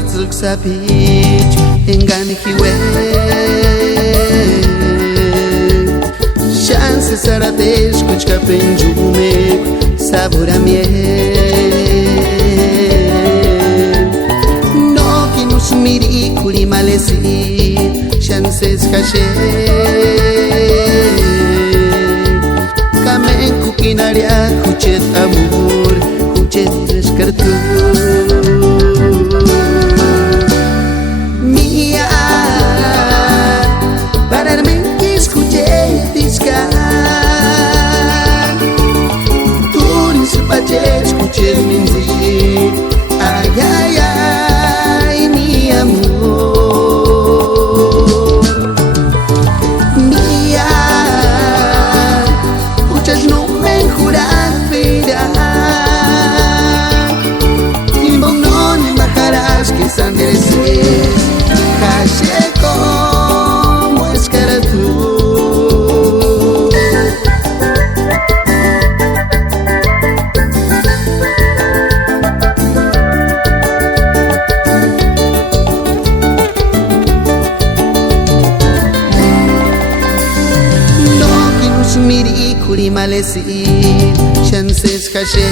tsutsuk sapich engani hiwe chance saratesh kuchka penjume sabor a miel no que nos miri kuri malesi chances caché kamen kukinaria kuchet amor kuchet descartu Escuché mentir, ay, ay, ay, mi amor. Mía, muchas no me juran verán. Y vos no me bajarás que sandereces, calle como escaratu. Miri kuri malesi chances caché